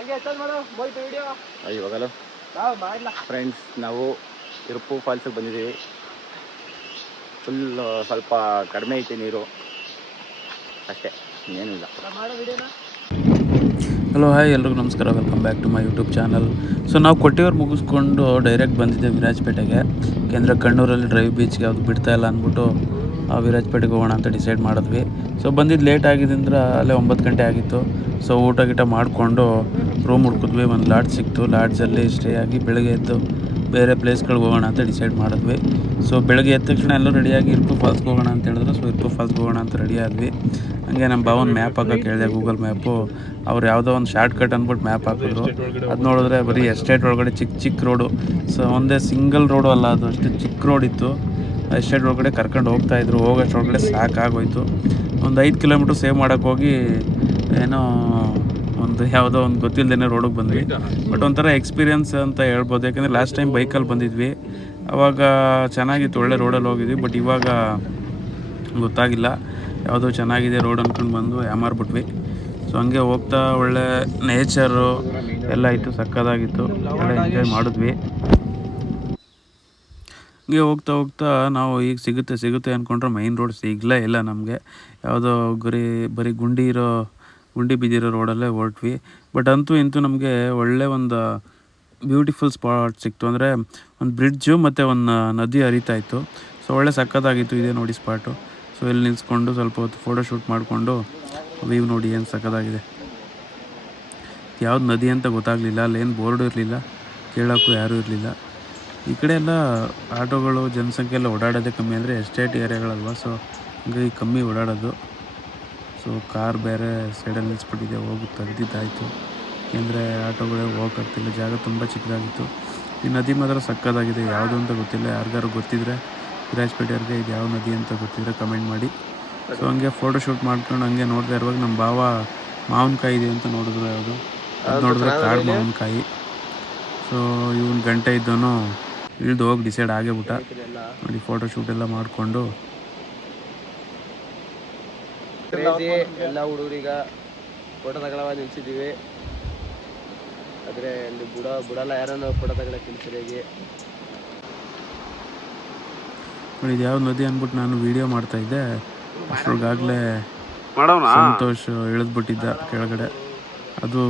ಇವಾಗಲೂ ಫ್ರೆಂಡ್ಸ್ ನಾವು ಇರುಪು ಫಾಲ್ಸಿಗೆ ಬಂದಿದ್ದೀವಿ. ಫುಲ್ ಸ್ವಲ್ಪ ಕಡಿಮೆ ಐತೆ ನೀರು ಅಷ್ಟೇ, ಏನೂ ಇಲ್ಲ. ಹಲೋ ಹಾಯ್ ಎಲ್ರಿಗೂ ನಮಸ್ಕಾರ, welcome back to my YouTube channel. So ನಾವು ಕೊಟ್ಟಿಯೂರು ಮುಗಿಸ್ಕೊಂಡು ಡೈರೆಕ್ಟ್ ಬಂದಿದ್ದೆ ವಿರಾಜಪೇಟೆಗೆ. ಯಾಕೆಂದರೆ ಕಣ್ಣೂರಲ್ಲಿ ಡ್ರೈವ್ ಬೀಚ್ಗೆ ಯಾವುದು ಬಿಡ್ತಾ ಇಲ್ಲ ಅಂದ್ಬಿಟ್ಟು ವಿರಾಜಪೇಟೆಗೆ ಹೋಗೋಣ ಅಂತ ಡಿಸೈಡ್ ಮಾಡಿದ್ವಿ. ಸೊ ಬಂದಿದ್ದು ಲೇಟ್ ಆಗಿದ್ದರಿಂದ ಅಲ್ಲೇ 9 ಗಂಟೆ ಆಗಿತ್ತು. ಸೊ ಊಟ ಗೀಟ ಮಾಡಿಕೊಂಡು ರೂಮ್ ಹುಡ್ಕಿದ್ವಿ. ಒಂದು ಲಾಡ್ಜ್ ಸಿಕ್ತು. ಲಾಡ್ಜಲ್ಲಿ ಸ್ಟೇ ಆಗಿ ಬೆಳಗ್ಗೆ ಎದ್ದು ಬೇರೆ ಪ್ಲೇಸ್ಗಳಿಗೆ ಹೋಗೋಣ ಅಂತ ಡಿಸೈಡ್ ಮಾಡಿದ್ವಿ. ಸೊ ಬೆಳಗ್ಗೆ ಎದ್ದ ತಕ್ಷಣ ಎಲ್ಲರೂ ರೆಡಿಯಾಗಿ ಇರುಪು ಫಾಲ್ಸ್ಗೆ ಹೋಗೋಣ ಅಂತ ಹೇಳಿದ್ರು. ಸೊ ಇರುಪು ಫಾಲ್ಸ್ಗೆ ಹೋಗೋಣ ಅಂತ ರೆಡಿ ಆದ್ವಿ. ಹಂಗೆ ನಮ್ಮ ಭಾವನ ಮ್ಯಾಪ್ ಹಾಕೋಕೆ ಹೇಳಿದೆ, ಗೂಗಲ್ ಮ್ಯಾಪು. ಅವ್ರು ಯಾವುದೋ ಒಂದು ಶಾರ್ಟ್ ಕಟ್ ಅಂದ್ಬಿಟ್ಟು ಮ್ಯಾಪ್ ಹಾಕಿದ್ರು. ಅದು ನೋಡಿದ್ರೆ ಬರೀ ಎಸ್ಟೇಟ್ ಒಳಗಡೆ ಚಿಕ್ಕ ಚಿಕ್ಕ ರೋಡು. ಸೊ ಒಂದೇ ಸಿಂಗಲ್ ರೋಡು ಅಲ್ಲ, ಅದು ಅಷ್ಟು ಚಿಕ್ಕ ರೋಡ್ ಇತ್ತು. ಎಸ್ಟೇಟ್ ಒಳಗಡೆ ಕರ್ಕೊಂಡು ಹೋಗ್ತಾಯಿದ್ರು. ಹೋಗೋಷ್ಟೊಳಗಡೆ ಸಾಕಾಗೋಯ್ತು. ಒಂದು 5 ಕಿಲೋಮೀಟ್ರ್ ಸೇವ್ ಮಾಡೋಕ್ಕೆ ಹೋಗಿ ಏನೋ ಯಾವುದೋ ಒಂದು ಗೊತ್ತಿಲ್ಲದೇ ರೋಡಿಗೆ ಬಂದ್ವಿ. ಬಟ್ ಒಂಥರ ಎಕ್ಸ್ಪೀರಿಯನ್ಸ್ ಅಂತ ಹೇಳ್ಬೋದು. ಯಾಕೆಂದರೆ ಲಾಸ್ಟ್ ಟೈಮ್ ಬೈಕಲ್ಲಿ ಬಂದಿದ್ವಿ, ಆವಾಗ ಚೆನ್ನಾಗಿತ್ತು, ಒಳ್ಳೆ ರೋಡಲ್ಲಿ ಹೋಗಿದ್ವಿ. ಬಟ್ ಇವಾಗ ಗೊತ್ತಾಗಿಲ್ಲ, ಯಾವುದೋ ಚೆನ್ನಾಗಿದೆ ರೋಡ್ ಅಂದ್ಕೊಂಡು ಬಂದು ಯಾಮಾರ್ಬಿಟ್ವಿ. ಸೊ ಹಂಗೆ ಹೋಗ್ತಾ ಒಳ್ಳೆ ನೇಚರು ಎಲ್ಲ ಇತ್ತು, ಸಕ್ಕತ್ತಾಗಿತ್ತು, ಒಳ್ಳೆ ಎಂಜಾಯ್ ಮಾಡಿದ್ವಿ. ಹಂಗೆ ಹೋಗ್ತಾ ಹೋಗ್ತಾ ನಾವು ಈಗ ಸಿಗುತ್ತೆ ಅಂದ್ಕೊಂಡ್ರೆ ಮೈನ್ ರೋಡ್ ಸಿಗಲೇ ಇಲ್ಲ ನಮಗೆ. ಯಾವುದೋ ಬರೀ ಗುಂಡಿ ಬಿದ್ದಿರೋ ರೋಡಲ್ಲೇ ಹೊರಟ್ವಿ. ಬಟ್ ಅಂತೂ ಇಂತೂ ನಮಗೆ ಒಳ್ಳೆ ಒಂದು ಬ್ಯೂಟಿಫುಲ್ ಸ್ಪಾಟ್ ಸಿಕ್ತು. ಅಂದರೆ ಒಂದು ಬ್ರಿಡ್ಜು ಮತ್ತು ಒಂದು ನದಿ ಹರಿತಾ ಇತ್ತು. ಸೊ ಒಳ್ಳೆ ಸಕ್ಕತ್ತಾಗಿತ್ತು. ಇದೆ ನೋಡಿ ಸ್ಪಾಟು. ಸೊ ಇಲ್ಲಿ ನಿಲ್ಲಿಸ್ಕೊಂಡು ಸ್ವಲ್ಪ ಹೊತ್ತು ಫೋಟೋ ಶೂಟ್ ಮಾಡಿಕೊಂಡು ವ್ಯೂ ನೋಡಿ ಏನು ಸಕ್ಕತ್ತಾಗಿದೆ. ಯಾವ್ದು ನದಿ ಅಂತ ಗೊತ್ತಾಗಲಿಲ್ಲ, ಅಲ್ಲೇನು ಬೋರ್ಡು ಇರಲಿಲ್ಲ, ಕೇಳೋಕ್ಕೂ ಯಾರೂ ಇರಲಿಲ್ಲ. ಈ ಕಡೆ ಎಲ್ಲ ಆಟೋಗಳು ಜನಸಂಖ್ಯೆ ಎಲ್ಲ ಓಡಾಡೋದೇ ಕಮ್ಮಿ, ಅಂದರೆ ಎಸ್ಟೇಟ್ ಏರಿಯಾಗಳಲ್ವ. ಸೊ ಹಂಗಾಗಿ ಕಮ್ಮಿ ಓಡಾಡೋದು. ಸೊ ಕಾರ್ ಬೇರೆ ಸೈಡಲ್ಲಿ ನಿಲ್ಲಿಸ್ಬಿಟ್ಟಿದೆ, ಹೋಗಿ ತೆಗ್ದಿದ್ದಾಯಿತು. ಏಕೆಂದರೆ ಆಟೋಗಳೇ ಹೋಗೋಕ್ಕಾಗ್ತಿಲ್ಲ, ಜಾಗ ತುಂಬ ಚಿಕ್ಕದಾಗಿತ್ತು. ಈ ನದಿ ಮಾತ್ರ ಸಕ್ಕತ್ತಾಗಿದೆ, ಯಾವುದು ಅಂತ ಗೊತ್ತಿಲ್ಲ. ಯಾರಿಗಾರು ಗೊತ್ತಿದ್ದರೆ ವಿರಾಜಪೇಟೆಯವ್ರಿಗೆ ಇದು ಯಾವ ನದಿ ಅಂತ ಗೊತ್ತಿದ್ದರೆ ಕಮೆಂಟ್ ಮಾಡಿ. ಸೊ ಹಂಗೆ ಫೋಟೋ ಶೂಟ್ ಮಾಡ್ಕೊಂಡು ಹಂಗೆ ನೋಡ್ತಾ ಇರುವಾಗ ನಮ್ಮ ಭಾವ ಮಾವಿನಕಾಯಿ ಇದೆ ಅಂತ ನೋಡಿದ್ರು. ಯಾವುದು ಅದು ನೋಡಿದ್ರೆ ಕಾಡು ಮಾವಿನಕಾಯಿ. ಸೊ ಇವನು ಗಂಟೆ ಇದ್ದವನು ಇಳಿದು ಹೋಗಿ ಡಿಸೈಡ್ ಆಗೇಬಿಟ್ಟ. ನೋಡಿ ಫೋಟೋ ಶೂಟ್ ಎಲ್ಲ ಮಾಡಿಕೊಂಡು ಎಲ್ಲ ಹುಡುಗರೀಗ ಫೋಟೋ ತಗೊಳ್ಳೋ ನಿಲ್ಸಿದ್ದೀವಿ. ಆದರೆ ಅಲ್ಲಿ ಬಿಡಲ್ಲ, ಯಾರನ್ನ ಫೋಟೋ ತಗೊಳ್ಳೋಕೆ ನಿಲ್ಸಿದ್ದೀವಿ. ನೋಡಿ ಇದು ಯಾವ ನದಿ ಅಂದ್ಬಿಟ್ಟು ನಾನು ವೀಡಿಯೋ ಮಾಡ್ತಾಯಿದ್ದೆ. ಅಷ್ಟೊಳಗಾಗಲೇ ಸಂತೋಷ್ ಇಳಿದ್ಬಿಟ್ಟಿದ್ದ ಕೆಳಗಡೆ. ಅದು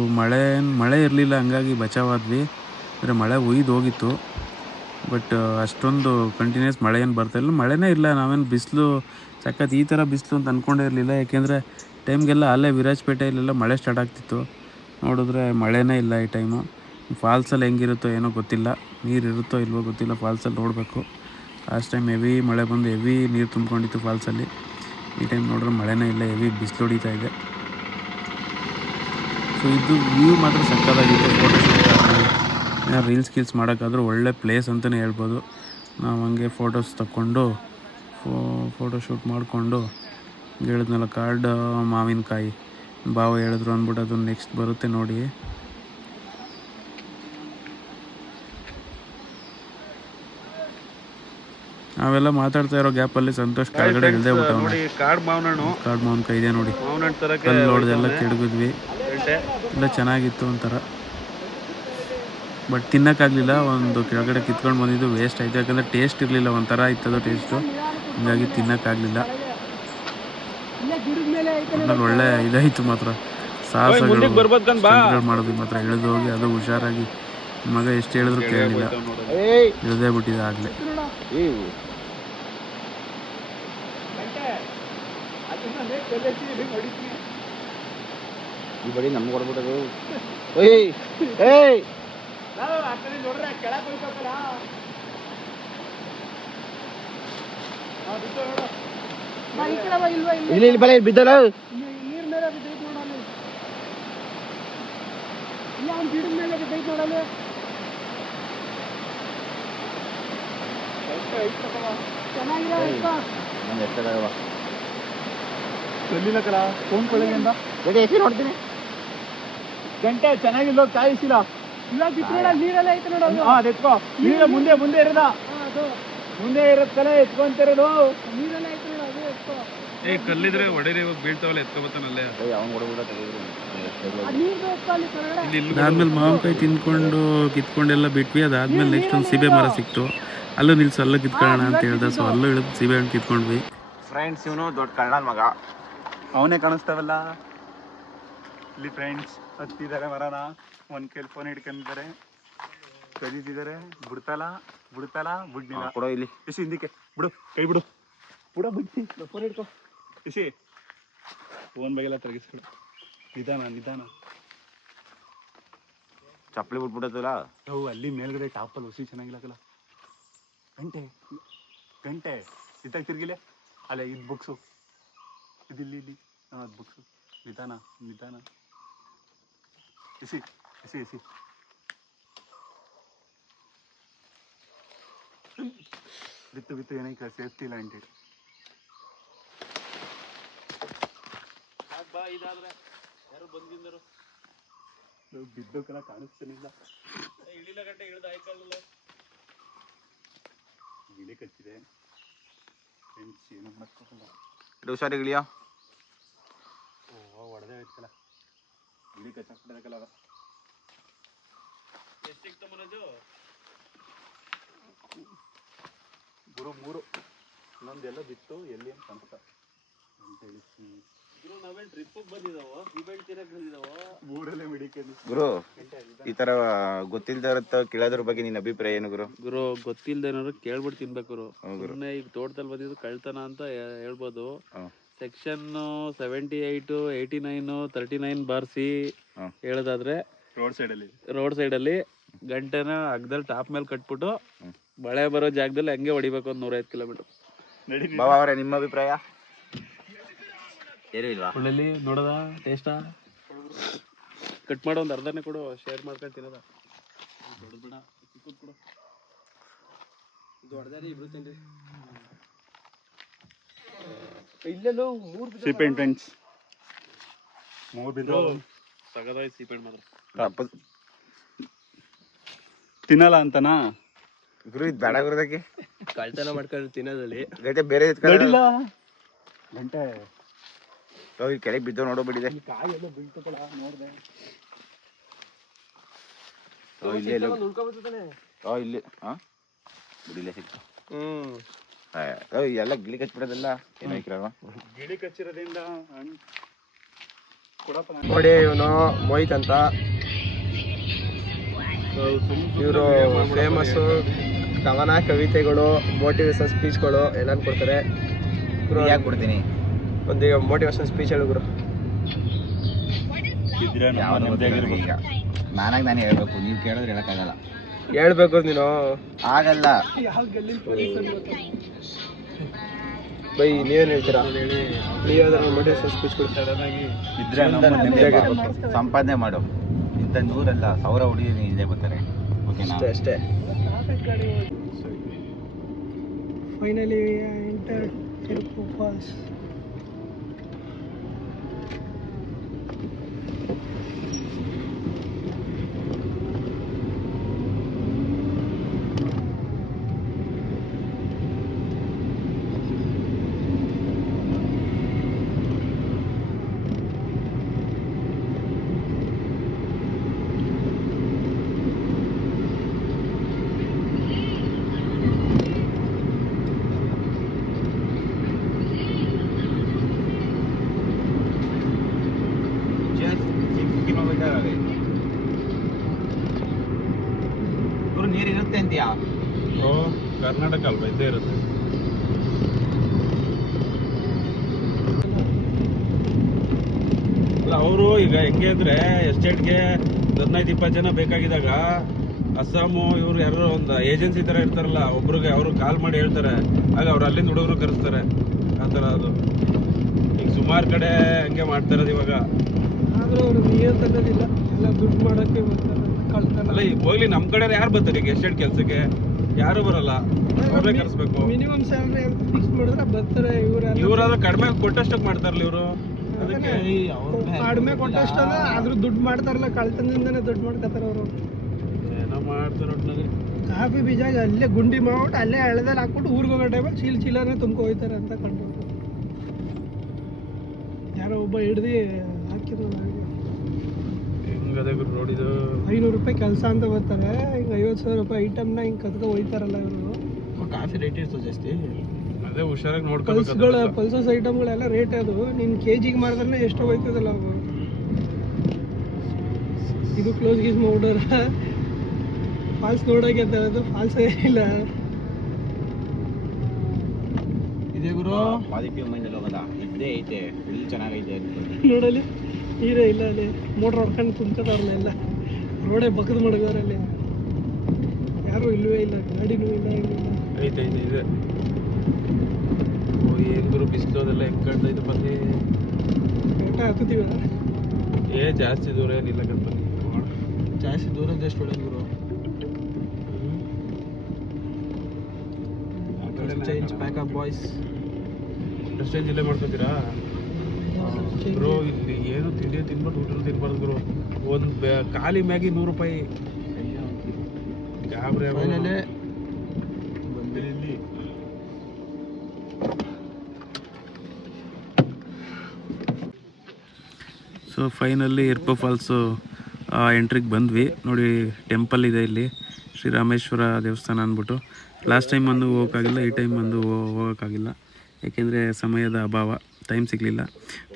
ಮಳೆ ಇರಲಿಲ್ಲ, ಹಂಗಾಗಿ ಬಚಾವಾದ್ವಿ. ಅಂದರೆ ಮಳೆ ಉಯ್ದು ಹೋಗಿತ್ತು, ಬಟ್ ಅಷ್ಟೊಂದು ಕಂಟಿನ್ಯೂಸ್ ಮಳೆ ಏನು ಬರ್ತಾಯಿಲ್ಲ. ಮಳೆನೇ ಇಲ್ಲ, ನಾವೇನು ಬಿಸಿಲು ಸಖತ್ ಈ ಥರ ಬಿಸಿಲು ಅಂತ ಅಂದ್ಕೊಂಡೇ ಇರಲಿಲ್ಲ. ಯಾಕೆಂದರೆ ಟೈಮ್ಗೆಲ್ಲ ಅಲ್ಲೇ ವಿರಾಜಪೇಟೆಯಲ್ಲೆಲ್ಲ ಮಳೆ ಸ್ಟಾರ್ಟ್ ಆಗ್ತಿತ್ತು. ನೋಡಿದ್ರೆ ಮಳೆನೇ ಇಲ್ಲ ಈ ಟೈಮು. ಫಾಲ್ಸಲ್ಲಿ ಹೆಂಗಿರುತ್ತೋ ಏನೋ ಗೊತ್ತಿಲ್ಲ, ನೀರು ಇರುತ್ತೋ ಇಲ್ವೋ ಗೊತ್ತಿಲ್ಲ. ಫಾಲ್ಸಲ್ಲಿ ನೋಡಬೇಕು. ಲಾಸ್ಟ್ ಟೈಮ್ ಹೆವಿ ಮಳೆ ಬಂದು ಹೆವಿ ನೀರು ತುಂಬ್ಕೊಂಡಿತ್ತು ಫಾಲ್ಸಲ್ಲಿ. ಈ ಟೈಮ್ ನೋಡಿದ್ರೆ ಮಳೆನೇ ಇಲ್ಲ, ಹೆವಿ ಬಿಸಿಲು ಹೊಡಿತಾ ಇದೆ. ಸೊ ಇದು ವ್ಯೂ ಮಾತ್ರ ಸಕ್ಕತ್ತಾಗಿತ್ತು. ಫೋಟೋಶೂಟ್ ರೀಲ್ಸ್ ಮಾಡೋಕ್ಕಾದ್ರೂ ಒಳ್ಳೆ ಪ್ಲೇಸ್ ಅಂತಲೇ ಹೇಳ್ಬೋದು. ನಾವು ಹಂಗೆ ಫೋಟೋಸ್ ತಕ್ಕೊಂಡು ಫೋಟೋಶೂಟ್ ಮಾಡಿಕೊಂಡು ಹೇಳಿದ್ನಲ್ಲ ಕಾಡು ಮಾವಿನಕಾಯಿ ಭಾವ ಹೇಳಿದ್ರು ಅಂದ್ಬಿಟ್ಟು ಅದು ನೆಕ್ಸ್ಟ್ ಬರುತ್ತೆ ನೋಡಿ. ನಾವೆಲ್ಲ ಮಾತಾಡ್ತಾ ಇರೋ ಗ್ಯಾಪಲ್ಲಿ ಸಂತೋಷ್ ಕೆಳಗಡೆ ಇಳ್ದೇ ಬಿಟ್ಟು ಕಾಡು ಮಾವಿನಕಾಯಿ ಇದೆ ನೋಡಿ. ಕಲ್ಲು ನೋಡ್ದೆಲ್ಲ ಕೆಡಗಿದ್ವಿ. ಎಲ್ಲ ಚೆನ್ನಾಗಿತ್ತು ಒಂಥರ, ಬಟ್ ತಿನ್ನೋಕ್ಕಾಗಲಿಲ್ಲ. ಒಂದು ಕೆಳಗಡೆ ಕಿತ್ಕೊಂಡು ಬಂದಿದ್ದು ವೇಸ್ಟ್ ಆಯಿತು. ಯಾಕಂದರೆ ಟೇಸ್ಟ್ ಇರಲಿಲ್ಲ, ಒಂಥರ ಇತ್ತದು ಟೇಸ್ಟು, ಹಂಗಾಗಿ ತಿನ್ನೋಕ್ಕಾಗಲಿಲ್ಲ. ಆಮೇಲೆ ಒಳ್ಳೆ ಇದಾಯಿತು ಮಾತ್ರ, ಸಾಹಸಗಳು ಮಾಡೋದು ಮಾತ್ರ. ಇಳಿದು ಹೋಗಿ ಅದು ಹುಷಾರಾಗಿ ಮಗ ಎಷ್ಟು ಹೇಳಿದ್ರು ಕೇಳಲಿಲ್ಲ, ಇಳಿದೇ ಬಿಟ್ಟಿದೆ ಆಗಲೇ. ಈ ಬಡಿ ನಮ್ಗೆ ಹೊಡ್ಬಿಟ್ಟದು. ಇಲ್ಲಿ ಬಲ ಬಿದ್ದಲ್ಲ, ನೀರ್ ಮೇಲೆ ಬಿದ್ದೈತೆ ನೋಡಲ್ಲ, ಇಲ್ಲ ಅವ್ನ ಗಿಡದ ಮೇಲೆ ಬಿದ್ದೈತೆ ನೋಡಲ್ಲ. ನೋಡ್ತೀನಿ ಗಂಟೆ ಚೆನ್ನಾಗಿಲ್ಲ, ಕಾಯಿಸಿಲ್ಲ. ನೀರೆಲ್ಲ ಐತೆ ನೋಡೋದು. ಎತ್ಕೋ, ನೀರ ಮುಂದೆ ಇರೋದ, ಮುಂದೆ ಇರೋದ್ ಕಲೆ ಎತ್ಕೊಂತಿರೋದು. ನೀರೆಲ್ಲ ಐತೆ ನೋಡೋದು, ಎತ್ಕೋ. ಏ ಕಲ್ಲಿದ್ರೆ ಹೊಡೆರಿ ಇವಾಗ ಬೀಳ್ತಾವಲ್ಲ ಎತ್ಕೊಬತ್ತಾನಲ್ಲೇ ಅದಾದ್ಮೇಲೆ ಮಾವಿನಕಾಯಿ ತಿನ್ಕೊಂಡು ಕಿತ್ಕೊಂಡೆಲ್ಲ ಬಿಟ್ವಿ. ಅದಾದ್ಮೇಲೆ ನೆಕ್ಸ್ಟ್ ಒಂದು ಸೀಬೆ ಮರ ಸಿಕ್ತು. ಅಲ್ಲೂ ನಿಲ್ಸಿ ಅಲ್ಲೂ ಕಿತ್ಕೊಳ್ಳೋಣ ಅಂತ ಹೇಳ್ದೆ. ಸೊ ಅಲ್ಲೂ ಇಳಿದು ಸೀಬೆ ಹಣ್ಣು ಕಿತ್ಕೊಂಡ್ವಿ. ಫ್ರೆಂಡ್ಸ್ ಇವನು ದೊಡ್ಡ ಕಳ್ಳನ ಮಗ, ಅವನೇ ಕಾಣಿಸ್ತಾವಲ್ಲ ಇಲ್ಲಿ. ಫ್ರೆಂಡ್ಸ್ ಹತ್ತಿದ್ದಾರೆ ಮರನ, ಒಂದು ಕೈಲಿ ಫೋನ್ ಹಿಡ್ಕೊಂಡಿದ್ದಾರೆ, ಕದೀತಿದ್ದಾರೆ. ಬಿಡ್ತಲ್ಲ ಬಿಡ್ನಿಲ್ಲ. ಕೊಡೋ ಇಲ್ಲಿ ಇಸಿ, ಹಿಂದಕ್ಕೆ ಬಿಡು, ಕೈ ಬಿಡು, ಬಿಡ್ತಿ ಫೋನ್ ಹಿಡ್ಕೊ ಇಸಿ. ಫೋನ್ ಬಗೆಲ್ಲ ತರಗಿಸ್ಬಿಡು. ನಿಧಾನ ಚಪ್ಪಲಿ ಬಿಟ್ಬಿಡತ್ತಲ್ಲ. ಅವು ಅಲ್ಲಿ ಮೇಲ್ಗಡೆ ಟಾಪಲ್ಲಿ ಹುಸಿ ಚೆನ್ನಾಗಿಲ್ಲಕಲ್ಲ. ಗಂಟೆ ಇತ್ತಾಗ ತಿರ್ಗಿಲೆ ಅಲ್ಲ. ಇದು ಬುಕ್ಸು ಇದಿಲ್ಲಿ ಅದು ಬುಕ್ಸು. ನಿಧಾನ ಇಸಿ ಬಿತ್ತು ಏನೈತೆ ಸೇಫ್ಟಿ ಇಲ್ಲ ಅಂಟಿ. ಬಿದ್ದು ಕಲ ಕಾಣಿಸ್ತಾನಿಲ್ಲ. ಗಿಳಿ ಕಚ್ಚಿದೆ ಫ್ರೆಂಡ್ಸ್, ಏನು ಮಾಡ್ಕೋಲ್ಲ. ಹುಷಾರಿ ಗಿಳಿಯಾ. ಹೊಡೆದೇ ಹೋಯ್ತಲ್ಲ, ಗಿಳಿ ಕಚ್ಚಾಕ್ಬಿಡಬೇಕಲ್ಲ. ಗುರು 3 ಇನ್ನೊಂದೆಲ್ಲ ಬಿತ್ತು. ಎಲ್ಲಿ ಅಂತ ಕಾಣಿಸ್ತಾ ಗುರು. ಈ ತರ ಗೊತ್ತಿಲ್ದ ಕೇಳೋದ್ರ ಬಗ್ಗೆ ನಿನ್ನ ಅಭಿಪ್ರಾಯ ಏನು ಗುರು? ಗೊತ್ತಿಲ್ದ ಏನಾದ್ರು ಕೇಳ್ಬಿಟ್ಟು ತಿನ್ಬೇಕು ಗುರು. ಈಗ ತೋಟದಲ್ಲಿ ಬಂದಿದ್ದು ಕಳ್ತನ ಅಂತ ಹೇಳ್ಬೋದು. ಸೆಕ್ಷನ್ 78, 89, 39 ಬಾರಿಸಿ ಹೇಳೋದಾದ್ರೆ ರೋಡ್ ಸೈಡಲ್ಲಿ ಗಂಟೆನ ಅಗ್ದಲ್ಲಿ ಟಾಪ್ ಮೇಲೆ ಕಟ್ಬಿಟ್ಟು ಮಳೆ ಬರೋ ಜಾಗದಲ್ಲಿ ಹಂಗೆ ಹೊಡಿಬೇಕು. ಒಂದು 105 ಕಿಲೋಮೀಟರ್. ಬಾಬಾ ಅವರೇ, ನಿಮ್ಮ ಅಭಿಪ್ರಾಯ ಏನು ಇಲ್ವಾ? ಒಳ್ಳೆಲ್ಲಿ ನೋಡೋದ ಟೇಸ್ಟಾ? ಕಟ್ ಮಾಡೋ ಒಂದು ಅರ್ಧನೇ ಕೊಡು, ಶೇರ್ ಮಾಡ್ಕೊಂಡು ತಿನ್ನೋದ. ಬೇಡ ಚಿಕ್ಕದು ಕೊಡು. ದೊಡ್ಡದಾರಿ ಇಬ್ರು ತಿನ್ರಿ. ಇಲ್ಲೆಲ್ಲೋ 3 ಸೀಪೆಂಟ್ ಫ್ರೆಂಡ್ಸ್, 3 ಬಿದ್ದು ಸಗದಾಗಿ ಸೀಪೆಂಟ್ ಮಾತ್ರ ತಿನ್ನಲ್ಲ ಅಂತನಾ ಗುರು? ಇದು ಬೇಡ ಗುರುದಕ್ಕೆ ಕಳ್ತನ ಮಾಡ್ಕೊಂಡು ತಿನ್ನೋದಲ್ಲಿ ಗಂಟೆ ಬೇರೆ ಗಂಟೆ ಕೆಳಗೆ ಬಿದ್ದು ನೋಡೋಬಿಟ್ಟಿದೆ. ಕಾಯಿ ಎಲ್ಲ ಬೀಳ್ತಲ್ಲ ನೋಡ್ದೆ. ಇಲ್ಲಿ ಬಿಡಿಲೆ ಸಿಕ್ತು. ಎಲ್ಲ ಗಿಳಿ ಕಚ್ಬಿಡೋದಲ್ಲ ಏನಾಯ್ಕಿರಲ್ವ? ಗಿಳಿ ಕಚ್ಚಿರೋದ್ರಿಂದ ನೋಡಿ, ಇವನು ಮೋಹಿತ್ ಅಂತ. ಇವರು ಫೇಮಸ್ಸು. ಕವನ, ಕವಿತೆಗಳು, ಮೋಟಿವೇಶನ್ ಸ್ಪೀಚ್ಗಳು ಎಲ್ಲ ಕೊಡ್ತಾರೆ. ಯಾಕೆ ಕೊಡ್ತೀನಿ? ಒಂದು ಮೋಟಿವೇಶನ್ ಸ್ಪೀಚ್ ಹೇಳು ಗುರು. ಈಗ ನಾನಾಗ ನಾನು ಹೇಳ್ಬೇಕು, ನೀವು ಕೇಳಿದ್ರೆ ಹೇಳಕ್ಕಾಗಲ್ಲ. ಹೇಳ್ಬೇಕು ನೀನು, ಆಗಲ್ಲ. ಬೈ ನೀವೇನು ಹೇಳ್ತೀರಾ? ನೀವ್ಯಾವ್ದಾರ ಮೋಟಿವೇಶನ್ ಸ್ಪೀಚ್ ಕೊಡ್ತಾರೆ. ಸಂಪಾದನೆ ಮಾಡು. ಇಂಥ 100 ಅಲ್ಲ 1000 ಹುಡುಗಿ ಇದೇ ಬರ್ತಾರೆ. ಅಷ್ಟೇ. Finally, I entered Tirupur Falls. ನೀರಿರುತ್ತೆ ಅಂತೀಯಾ? Karnataka ಅಲ್ವಾ, ಇದ್ದೇ ಇರುತ್ತೆ. ಅಲ್ಲ, ಅವರು ಈಗ ಹೆಂಗೆ ಅಂದ್ರೆ ಎಸ್ಟೇಟ್ಗೆ 15-20 ಜನ ಬೇಕಾಗಿದ್ದಾಗ ಅಸ್ಸಾಮು ಇವ್ರು ಯಾರೋ ಒಂದು ಏಜೆನ್ಸಿ ತರ ಇರ್ತಾರಲ್ಲ, ಒಬ್ರಿಗೆ ಅವರು ಕಾಲ್ ಮಾಡಿ ಹೇಳ್ತಾರೆ, ಆಗ ಅವ್ರು ಅಲ್ಲಿಂದ ಹುಡುಗರು ಕರೆಸ್ತಾರೆ. ಆ ಥರ ಅದು ಈಗ ಸುಮಾರು ಕಡೆ ಹಂಗೆ ಮಾಡ್ತಾರದು ಇವಾಗ. ಆದ್ರೂ ಅವರು ನಿಯತ್ತನ್ನೋದಿಲ್ಲ, ಎಲ್ಲ ದುಡ್ಡು ಮಾಡೋಕ್ಕೆ ಬರ್ತಾರೆ. ಕಳ್ತನ ಅಲ್ಲ, ಈಗ ಹೋಗ್ಲಿ ನಮ್ಮ ಕಡೆ ಯಾರು ಬರ್ತಾರೆ ಈಗ ಎಸ್ಟೇಟ್ ಕೆಲಸಕ್ಕೆ? ಯಾರು ಬರಲ್ಲ, ಅವ್ರೇ ಕರೆಸ್ಬೇಕು. ಮಿನಿಮಮ್ ಸ್ಯಾಲರಿ ಫಿಕ್ಸ್ ಮಾಡಿದ್ರೆ ಬರ್ತಾರೆ. ಇವರಾದ್ರೆ ಕಡಿಮೆ ಕೊಟ್ಟಷ್ಟಕ್ಕೆ ಮಾಡ್ತಾರಲ್ಲ ಇವರು. ಅದಕ್ಕೆ ಕಡಿಮೆ ಕೊಟ್ಟಷ್ಟು ಆದ್ರೂ ದುಡ್ಡು ಮಾಡ್ತಾರಲ್ಲ, ಕಳ್ತನದಿಂದನೇ ದುಡ್ಡು ಮಾಡ್ಕೊತಾರೆ ಅವರು. ಏನೋ ಮಾಡ್ತಾರೆ ಒಟ್ಟಿನಲ್ಲಿ. ಕಾಫಿ ಬೀಜ ಅಲ್ಲೇ ಗುಂಡಿ ಮಾಡ್ಬಿಟ್ಟು ಅಲ್ಲೇ ಹಳ್ಳದಲ್ಲಿ ಹಾಕ್ಬಿಟ್ಟು ಊರಿಗೆ ಹೋಗೋ ಟೈಮಲ್ಲಿ ಚೀಲನೇ ತುಂಬ್ಕೊ ಹೋಗ್ತಾರೆ ಅಂತ ಕಂಡು. ಒಬ್ಬ ಹಿಡ್ದು ಹಾಕಿದ್ರು ಹೆಂಗದೆ ಗುರು ನೋಡಿದ್ದು. 500 ರೂಪಾಯಿ ಕೆಲಸ ಅಂತ ಬರ್ತಾರೆ, ಹಿಂಗೆ 50,000 ರೂಪಾಯಿ ಐಟಮ್ನ ಹಿಂಗೆ ಕದ್ಕೊ ಹೋಯ್ತಾರಲ್ಲ ಇವರು. ಕಾಫಿ ರೇಟ್ ಇರ್ತದೆ ಜಾಸ್ತಿ. ಅದೇ ಹುಷಾರಾಗಿ ನೋಡ್ಕೋಬೇಕು. ಪಲ್ಸಸ್ ಐಟಮ್ಗಳೆಲ್ಲ ರೇಟ್ ಅದು. ನೀನು KG ಮಾಡಿದ್ರೆ ಎಷ್ಟು ಹೋಯ್ತದಲ್ಲ ಅವು. ಇದು ಕ್ಲೋಸ್ ಗೀಸ್ ಮಾಡ್ಬಿಡೋರ, ಫಾಲ್ಸ್ ನೋಡೋಕೆ ಅಂತ ಅದು ಫಾಲ್ಸ್ ಇಲ್ಲ. ಇದೇ ಗುರು ಪಾಸಿಟಿವ್ ಮೈಂಡ್ ಎಲ್ಲ ಹೋಗಲ್ಲ, ಇದ್ದೇ ಐತೆ, ಫುಲ್ ಚೆನ್ನಾಗೈತೆ ನೋಡಲಿ ನೀರೇ ಇಲ್ಲ ಅಲ್ಲಿ. ಮೋಟ್ರ್ ಹೊಡ್ಕೊಂಡು ಕುಂತ್ಕೊತಾರಲ್ಲ ಎಲ್ಲ, ರೋಡೇ ಬಗ್ಗದು ಮಡಗೋರಲ್ಲಿ, ಯಾರೂ ಇಲ್ಲವೇ ಇಲ್ಲ, ಗಾಡಿನೂ ಇಲ್ಲ, ಏನಿಲ್ಲ. ಐತೆ ಇದೆ. ಏನ್ ಗುರು ಬಿಸಿಲು ಅದೆಲ್ಲ ಹೆಂಗ್ ಕಾಣ್ತೈತೆ ಬನ್ನಿ. ಬೆಟ್ಟ ಹತ್ತುತ್ತೀವ. ಜಾಸ್ತಿ ದೂರ ಏನಿಲ್ಲ ಕಣ್ಬನ್ನಿ. ಜಾಸ್ತಿ ದೂರದ ಎಷ್ಟು ಹೊಡೆದ್ ಗುರು. Change pack up boys. Dress change ಇಲ್ಲೇ ಮಾಡ್ಕೊತೀರಾ ಬ್ರೋ? ಇಲ್ಲಿ ಏನು ತಿನ್ಬಿಟ್ಟು ಊಟ ತಿನ್ಬಾರ್ದು ಗುರು. ಒಂದು ಖಾಲಿ ಮ್ಯಾಗಿ 100 ರೂಪಾಯಿ. ಗಾಬರಿ ಫೈನಲಿ ಸೊ ಫೈನಲಿ ಇರ್ಪೋ ಫಾಲ್ಸು ಎಂಟ್ರಿಗೆ ಬಂದ್ವಿ. ನೋಡಿ ಟೆಂಪಲ್ ಇದೆ ಇಲ್ಲಿ, ಶ್ರೀರಾಮೇಶ್ವರ ದೇವಸ್ಥಾನ ಅಂದ್ಬಿಟ್ಟು. ಲಾಸ್ಟ್ ಟೈಮ್ ಬಂದು ಹೋಗೋಕ್ಕಾಗಿಲ್ಲ, ಈ ಟೈಮ್ ಬಂದು ಹೋಗೋಕ್ಕಾಗಿಲ್ಲ, ಏಕೆಂದರೆ ಸಮಯದ ಅಭಾವ, ಟೈಮ್ ಸಿಗಲಿಲ್ಲ.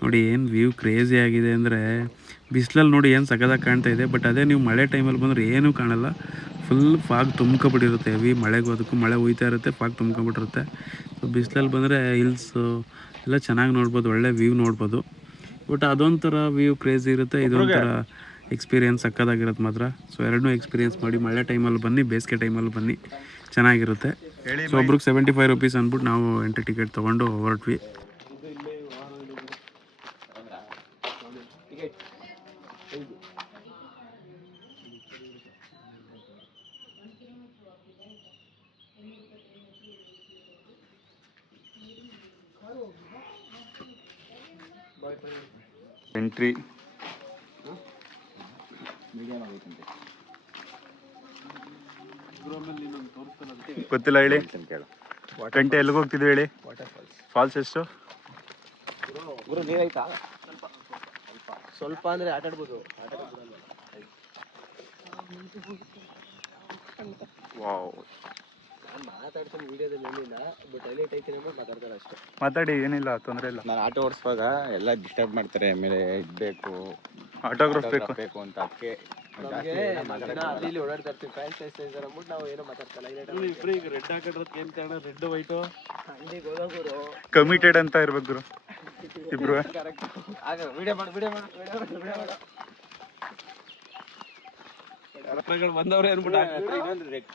ನೋಡಿ ಏನು ವ್ಯೂ ಕ್ರೇಜಿ ಆಗಿದೆ ಅಂದರೆ, ಬಿಸಿಲಲ್ಲಿ ನೋಡಿ ಏನು ಸಖತ್ತಾಗಿ ಕಾಣ್ತಾ ಇದೆ. ಬಟ್ ಅದೇ ನೀವು ಮಳೆ ಟೈಮಲ್ಲಿ ಬಂದರೆ ಏನೂ ಕಾಣಲ್ಲ, ಫುಲ್ ಫಾಗ್ ತುಂಬ್ಕೊಬಿಟ್ಟಿರುತ್ತೆ. ಹೆವಿ ಮಳೆಗೂ ಅದಕ್ಕೂ ಮಳೆ ಹೋಯ್ತಾ ಇರುತ್ತೆ, ಫಾಗ್ ತುಂಬ್ಕೊಬಿಟ್ಟಿರುತ್ತೆ. ಸೊ ಬಿಸಿಲಲ್ಲಿ ಬಂದರೆ ಹಿಲ್ಸು ಎಲ್ಲ ಚೆನ್ನಾಗಿ ನೋಡ್ಬೋದು, ಒಳ್ಳೆ ವ್ಯೂ ನೋಡ್ಬೋದು. ಬಟ್ ಅದೊಂಥರ ವ್ಯೂ ಕ್ರೇಜಿ ಇರುತ್ತೆ, ಇದೊಂಥರ ಎಕ್ಸ್ಪೀರಿಯೆನ್ಸ್ ಸಕ್ಕತ್ತಾಗಿರುತ್ತೆ ಮಾತ್ರ. ಸೊ ಎರಡನ್ನೂ ಎಕ್ಸ್ಪೀರಿಯೆನ್ಸ್ ಮಾಡಿ, ಮಳೆ ಟೈಮಲ್ಲಿ ಬನ್ನಿ, ಬೇಸಿಗೆ ಟೈಮಲ್ಲಿ ಬನ್ನಿ, ಚೆನ್ನಾಗಿರುತ್ತೆ. ಸೊ ಒಬ್ರಿಗೆ 75 ರೂಪೀಸ್ ಅಂದ್ಬಿಟ್ಟು ನಾವು ಎಂಟ್ರಿ ಟಿಕೆಟ್ ತೊಗೊಂಡು ಹೊರಟ್ವಿ. ಎಂಟ್ರಿ ಗೊತ್ತಿಲ್ಲ, ಹೇಳಿ ಗಂಟೆ ಎಲ್ಲಿಗೆ ಹೋಗ್ತಿದ್ವಿ ಹೇಳಿ? ಫಾಲ್ಸ್ ಎಷ್ಟು? ಗುರು ನೀರೈತಾ? ಸ್ವಲ್ಪ ಅಂದ್ರೆ ಆಟ ಆಡ್ಬೋದು. ವಾವ್, ನಾನು ಮಾತಾಡ್ತೀನಿ ವಿಡಿಯೋದಲ್ಲಿ ಏನಿಲ್ಲ, ಬಟ್ ಹೈಲೈಟ್ ಐತೆ ಅಂದ್ರೆ ಮಾತಾಡ್ತಾರೆ ಅಷ್ಟೇ. ಮಾತಾಡಿ, ಏನಿಲ್ಲ, ತೊಂದರೆ ಇಲ್ಲ. ನಾನು ಆಟೋ ಓಡಿಸುವಾಗ ಎಲ್ಲ ಡಿಸ್ಟರ್ಬ್ ಮಾಡ್ತಾರೆ, ಆಮೇಲೆ ಇದ್ಬೇಕು ಆಟೋಗ್ರಾಫ್ ಬೇಕು ಅಂತ. ಅದಕ್ಕೆ ಅಲ್ಲಿ ಇಲ್ಲಿ ಓಡಾಡ್ತಾ ಇರ್ತೀವಿ, ಫ್ಯಾನ್ಸ್ ಇದ್ದಾರೆ ಅಂದ್ಬಿಟ್ಟು ನಾವು ಏನೋ ಮಾತಾಡ್ತಲ್ಲ. ಇಬ್ರು ಈಗ ರೆಡ್ ಹಾಕಿರೋದಕ್ಕೆ ಏನು ಕಾರಣ? ರೆಡ್ ವೈಟು ಅಂಗಡಿಗೆ ಹೋಗೋರು ಕಮಿಟೆಡ್ ಅಂತ ಇರ್ಬೇಕು ಗುರು ಇಬ್ರು. ಆಗ ವಿಡಿಯೋ ಮಾಡು ಬಂದವ್ರೆ ಅನ್ಬಿಟ್ಟು ಇನ್ನೊಂದು ರೆಡ್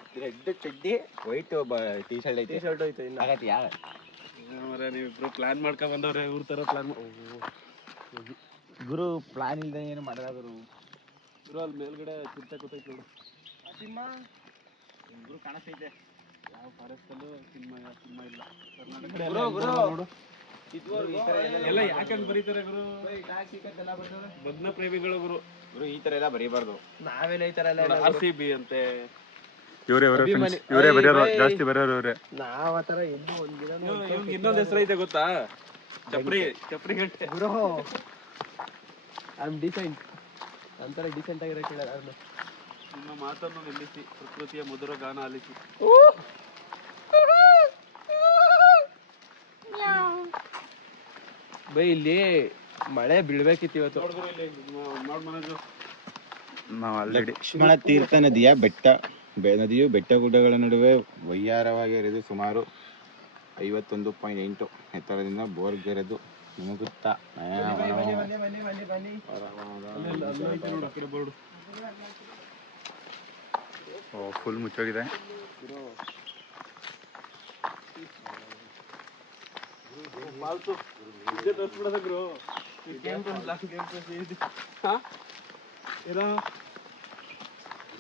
ಚಡ್ಡಿ, ವೈಟ್ ಟೀ ಶರ್ಟ್ ಐತೆ. ಶರ್ಟ್ ಹೋಯ್ತು ಇಲ್ಲ ಆಗತ್ತೆ ಯಾರ ನೀವಿಬ್ರು ಪ್ಲಾನ್ ಮಾಡ್ಕೊಂಡ್ ಬಂದವ್ರೆ, ಇವ್ರ ಥರ ಪ್ಲಾನ್ ಗುರು ಪ್ಲಾನ್ ಇಲ್ದೆ ಏನು ಮಾಡಲ್ಲ ಗುರು. ಗುರು ಅಲ್ಲಿ ಮೇಲ್ಗಡೆ ಚಿಂತೆ ಕೂತೈತೆ ನೋಡು, ಗುರು ಕಾಣಿಸ್ತೈತೆ. ಯಾವ ಫಾರೆಸ್ಟಲ್ಲೂ ಸಿನಿಮಾ ಇಲ್ಲ. ನೋಡು ಎಲ್ಲ ಯಾಕಂತ ಬರೀತಾರೆ ಗುರು? ಬದ್ನ ಪ್ರೇಮಿಗಳು ಗುರು. ಗುರು ಈ ತರ ಎಲ್ಲ ಬರೀಬಾರ್ದು. ನಾವೇನ ಈ ತರ ಎಲ್ಲ RCB ಅಂತೆ. ಇವರೇ ಬರೆಯೋರು, ಜಾಸ್ತಿ ಬರೆಯೋರು ಇವರೇ. ನಾವ್ ಆತರ ಇನ್ನೂ ಒಂದಿನ ಇವ್ನಿಗೆ ಇನ್ನೊಂದು ಹೆಸರು ಐತೆ ಗೊತ್ತಾ? ಚಪ್ರಿ ಗಂಟೆ. ಗುರು ಐ ಆಮ್ ಡಿಸೆಂಟ್ ಅಂತಾರೆ, ಡಿಸೆಂಟ್ ಆಗಿರೋ ಕೇಳ. ನಿಮ್ಮ ಮಾತನ್ನು ನಿಲ್ಲಿಸಿ, ಪ್ರಕೃತಿಯ ಮಧುರ ಗಾನ ಆಲಿಸಿ. ಬೈ ಇಲ್ಲಿ ಮಳೆ ಬೀಳ್ಬೇಕಿತ್ತು ಇವತ್ತು. ನಾವು ಆಲ್ರೆಡಿ ಲಕ್ಷ್ಮಣ ತೀರ್ಥ ನದಿಯು ಬೆಟ್ಟ ಗುಡ್ಡಗಳ ನಡುವೆ ವಯ್ಯಾರವಾಗಿ ಹರಿದು ಸುಮಾರು 51.8 ಎತ್ತರದಿಂದ ಬೋರ್ಗೆರೆದು ನುಗ್ಗುತ್ತಾ ಫುಲ್ ಮುಚ್ಚೋಗಿದೆ.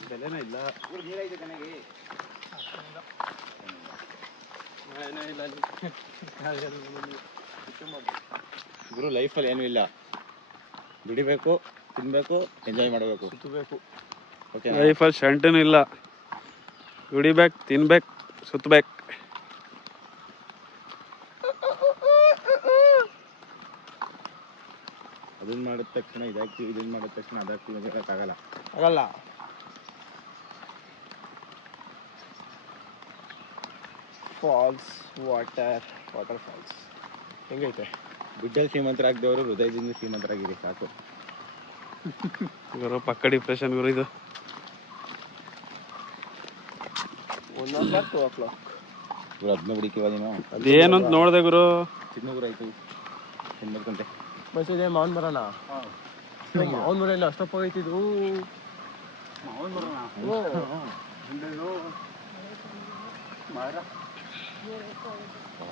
ಬೆಲೆನೇ ಇಲ್ಲ. ಗುರು ಲೈಫಲ್ಲಿ ಏನೂ ಇಲ್ಲ, ದುಡಿಬೇಕು, ತಿನ್ಬೇಕು, ಎಂಜಾಯ್ ಮಾಡಬೇಕು, ಸುತ್ತಬೇಕು. ಓಕೆ. ಲೈಫಲ್ಲಿ ಶಂಟನೂ ಇಲ್ಲ, ದುಡಿಬೇಕು, ತಿನ್ಬೇಕು, ಸುತ್ತಬೇಕು. ಅದನ್ನ ಮಾಡಿದ ತಕ್ಷಣ ಇದಾಗ್ತೀವಿ, ಇದನ್ನ ಮಾಡಿದ ತಕ್ಷಣ ಅದಾಗ್ತೀವಿ ಅಂತ ಹೇಳೋಕ್ಕಾಗಲ್ಲ. ಆಗಲ್ಲ. ಫಾಲ್ಸ್, ವಾಟರ್ ಫಾಲ್ಸ್ ಹೆಂಗೈತೆ? ದುಡ್ಡಲ್ಲಿ ಶ್ರೀಮಂತರಾಗ್ದವರು ಹೃದಯದಿಂದ ಶ್ರೀಮಂತರಾಗಿರಿ ಸಾಕು. ಗುರು ಪಕ್ಕ ಡಿಪ್ರೆಷನ್ ಗುರು ಇದು. 1 o'clock 2 o'clock ಇವ್ರು ಅದನ್ನ ಬಿಡಿಕಿವ ನೀನು ಅದೇನು ಅಂತ ನೋಡ್ದೆ ಗುರು. ಚಿನ್ನಗುರು ಆಯ್ತು ತಿನ್ಬೇಕಂತೆ. ಬಸ್ಸಿದೆ ಮಾವನ್ ಬರೋಣ. ಮಾವನ್ ಮರ ಇಲ್ಲ ಅಷ್ಟಪ್ಪ ಹೋಯ್ತಿದ್ದು. ಮಾವನ್ ಬರೋಣ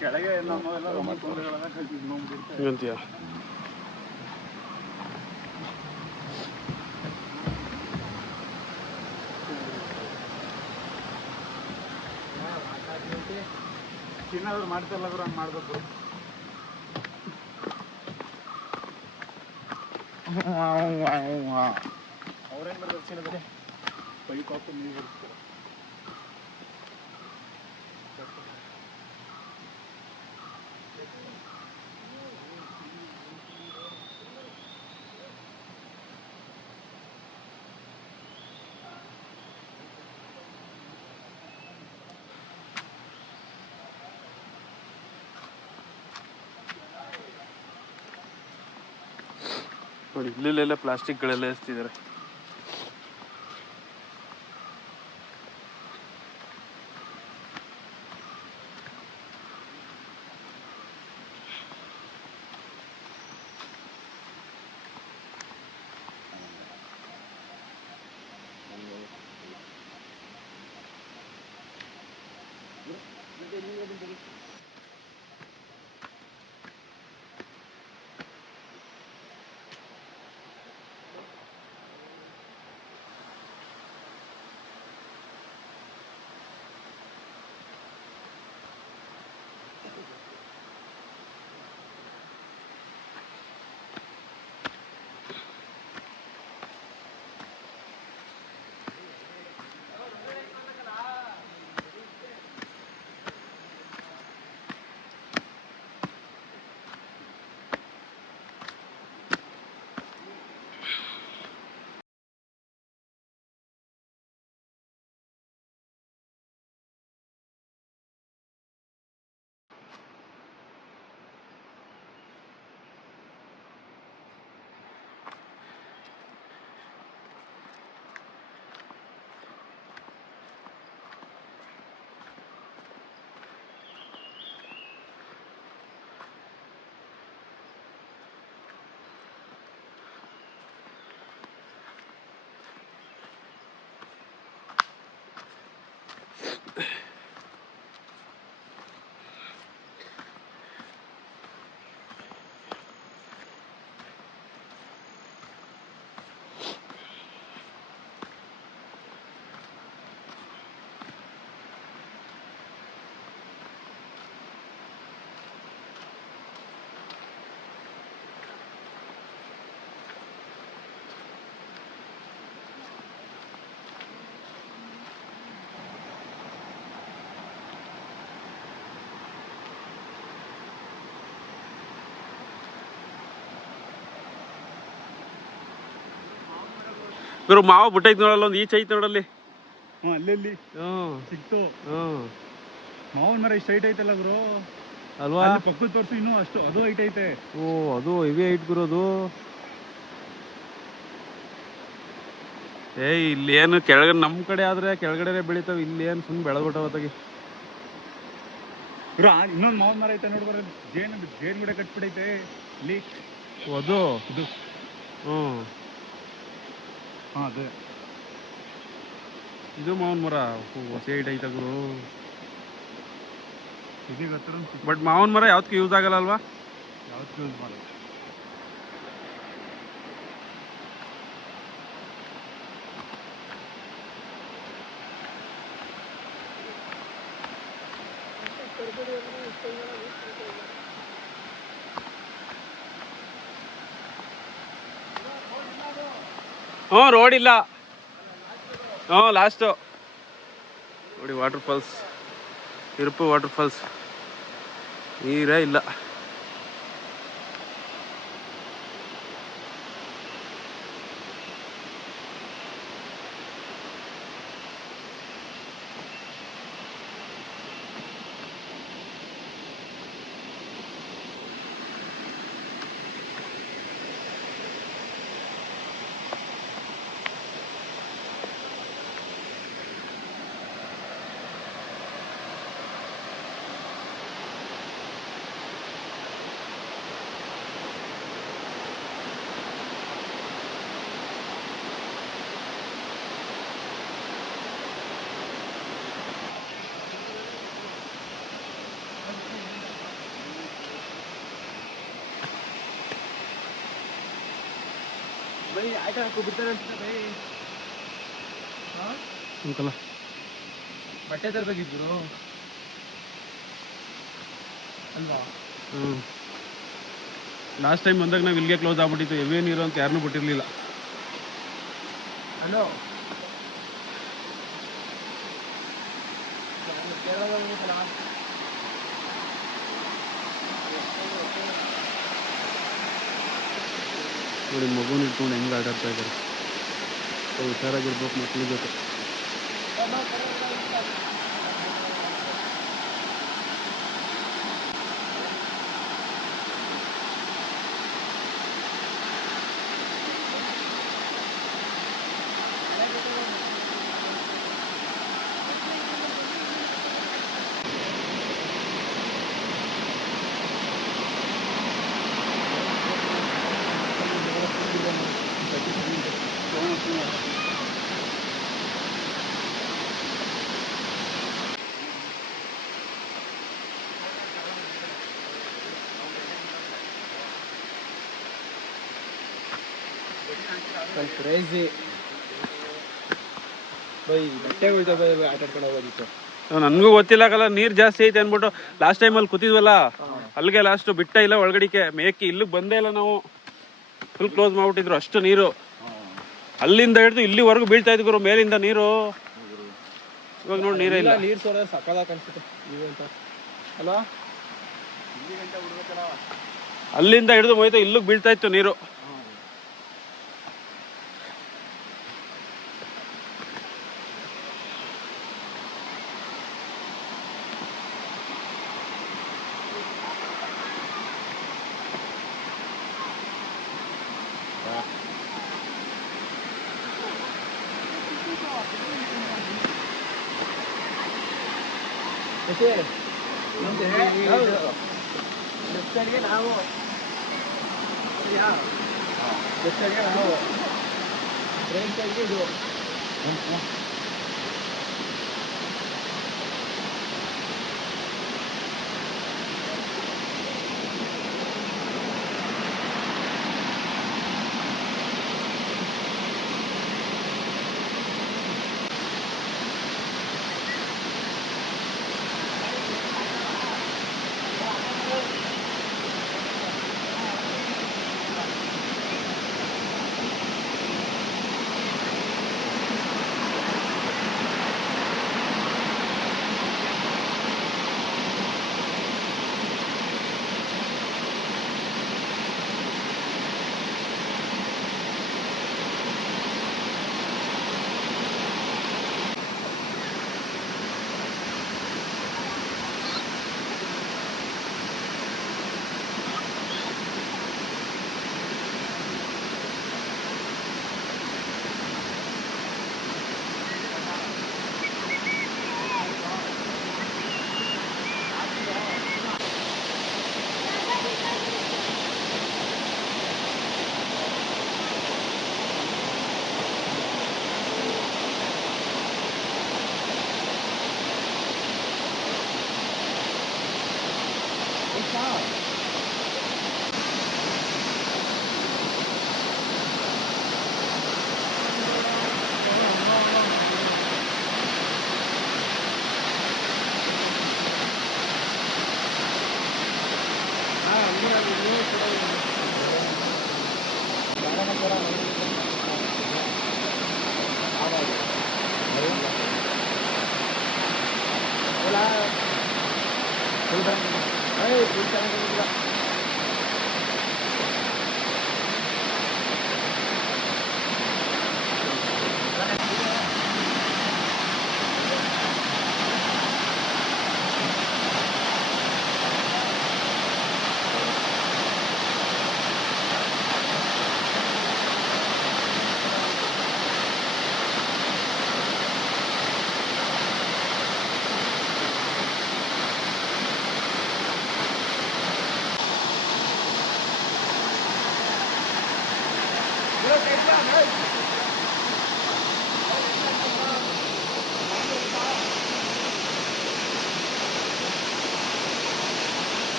ಕೆಳಗೆ ನಮ್ಮೆಲ್ಲ ರೊಮ್ಮಗಳೆಲ್ಲ ಕಲ್ತಿದ್ವಿ ಅಂತೀಯ? ಏನಾದ್ರು ಮಾಡ್ತಾರಲ್ಲ ಗುರು ಹಂಗೆ ಮಾಡ್ಬೇಕು. ಅವ್ರೇನು ಮಾಡ್ತಾರೆ ಪೈಪ್ ಹಾಕು ನೀರು ಬಿಡ್ತಾರೆ. ನೋಡಿ ಇಲ್ಲೆಲ್ಲ ಪ್ಲಾಸ್ಟಿಕ್ಗಳೆಲ್ಲ ಎಸ್ತಿದ್ದಾರೆ. ಗುರು ಮಾವ ಬಿಟ್ಟೈತೆ ನೋಡಲ್ಲ, ಒಂದು ಈಚೆ ಐತೆ ನೋಡಲ್ಲಿ. ಅಲ್ಲಲ್ಲಿ ಸಿಕ್ತು. ಮಾವನ್ ಮರ ಇಷ್ಟು ಹೈಟ್ ಐತಲ್ಲ ಗುರು ಅಲ್ವಾ? ಪಕ್ಕದ ತೋರ್ಸು ಇನ್ನೂ ಅಷ್ಟು ಅದು ಹೈಟ್ ಐತೆ. ಓ ಅದು ಹೆವಿ ಹೈಟ್ ಗುರು ಅದು. ಇಲ್ಲಿ ಏನು ಕೆಳಗಡೆ ನಮ್ಮ ಕಡೆ ಆದ್ರೆ ಕೆಳಗಡೆ ಬೆಳಿತಾವ, ಇಲ್ಲಿ ಏನು ಸುಮ್ಮನೆ ಬೆಳೆದ್ಬಿಟ್ಟವ ಹೊತ್ತಾಗಿ. ಇನ್ನೊಂದು ಮಾವನ್ ಮರ ಐತೆ ನೋಡ್ಬಾರ, ಜೇನು ಕೂಡ ಕಟ್ಬಿಡೈತೆ ಇಲ್ಲಿ. ಅದು ಇದು ಅದೇ ಇದು ಮಾವನ್ ಮರ ಹೊಸ ಹೈಟ್ ಐತ ಗುರು. ಇದೀಗ ಹತ್ರ ಬಟ್ ಮಾವನ್ ಮರ ಯಾವ್ದಕ್ಕೆ ಯೂಸ್ ಆಗಲ್ಲ ಅಲ್ವಾ? ಯಾವ್ದಕ್ಕೆ ಯೂಸ್ ಮಾಡಲ್ಲ. ರೋಡ್ ಇಲ್ಲ. ಲಾಸ್ಟು ನೋಡಿ ವಾಟರ್ ಫಾಲ್ಸ್, ತಿರುಪು ವಾಟರ್ ಫಾಲ್ಸ್. ನೀರೇ ಇಲ್ಲ. ಅಂಕಲ ಬಟ್ಟೆ ತರಬೇಕಿದ್ರು ಅಲ್ವಾ? ಲಾಸ್ಟ್ ಟೈಮ್ ಬಂದಾಗ ನಾವು ಇಲ್ಲಿಗೆ ಕ್ಲೋಸ್ ಆಗ್ಬಿಟ್ಟಿತ್ತು, ಹೆವಿ ನೀರು ಅಂತ ಯಾರನ್ನೂ ಬಿಟ್ಟಿರಲಿಲ್ಲ. ಹಲೋ ನೋಡಿ ಮಗುನ ಇಟ್ಕೊಂಡು ಹೆಂಗೆ ಆಟಾಡ್ತಾ ಇದ್ದಾರೆ. ಹುಷಾರಾಗಿರ್ಬೇಕು ಮಕ್ಳ ಜೊತೆ. ಕ್ರೇಜಿ ಬೈ ಬಟ್ಟೆಗಳು ಆಟ ಆಡ್ಕೊಂಡು ಹೋಗೋದಿತ್ತು. ನನಗೂ ಗೊತ್ತಿಲ್ಲ ನೀರು ಜಾಸ್ತಿ ಐತೆ ಅಂದ್ಬಿಟ್ಟು ಲಾಸ್ಟ್ ಟೈಮಲ್ಲಿ ಕೂತಿದ್ವಲ್ಲ, ಅಲ್ಲಿಗೆ ಲಾಸ್ಟ್ ಬಿಟ್ಟ ಇಲ್ಲ ಒಳಗಡಿಕೆ ಮೇಕಿ. ಇಲ್ಲಿಗೆ ಬಂದೇ ಇಲ್ಲ ನಾವು, ಫುಲ್ ಕ್ಲೋಸ್ ಮಾಡ್ಬಿಟ್ಟಿದ್ರು ಅಷ್ಟು ನೀರು. ಅಲ್ಲಿಂದ ಹಿಡಿದು ಇಲ್ಲಿವರೆಗೂ ಬೀಳ್ತಾ ಇದ್ರು ಮೇಲಿಂದ ನೀರು. ಇವಾಗ ನೋಡಿ ನೀರೇ ಇಲ್ಲ. ನೀರು ಸೋರ ಸಕ್ಕದಾಗ ಅನ್ಸುತ್ತೆ ಅಲ್ವಾ? ಅಲ್ಲಿಂದ ಹಿಡಿದು ಹೋಯ್ತಾ ಇಲ್ಲಿಗೆ ಬೀಳ್ತಾ ಇತ್ತು ನೀರು. ನಾವು ಇದು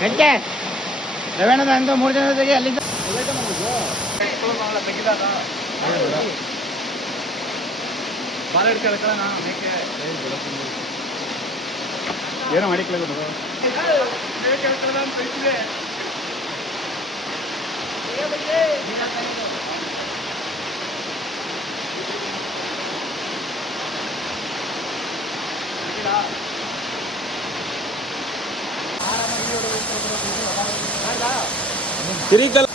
ಗಂಟೆ ರವೇಣದ ಅಂದು 3 ಜನರಿಗೆ ಅಲ್ಲಿಂದ ಏನೋ ಮಾಡಿ ಕೇಳೋದು ತಿರಿಕಲ್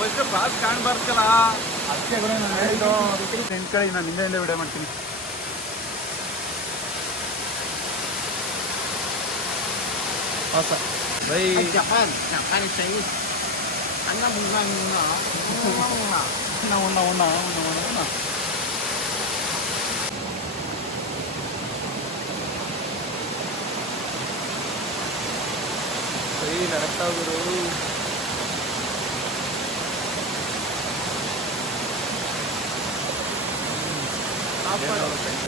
ಬಸ್ ಬಾಸ್ ಕಾಣ್ಬಾರ್ದಲ್ಲ ಅದಕ್ಕೆ ನಾನು ಹೇಳಿದ್ದು ಫ್ರೆಂಡ್ಸ್ ಕಡೆ ನಾನು ಹಿಂದೆ ವಿಡಿಯೋ ಮಾಡ್ತೀನಿ. ಬೈ ಜಪಾನ್ ಚೈನೀಸ್ ನಡಕ್ತಾ ಗುರು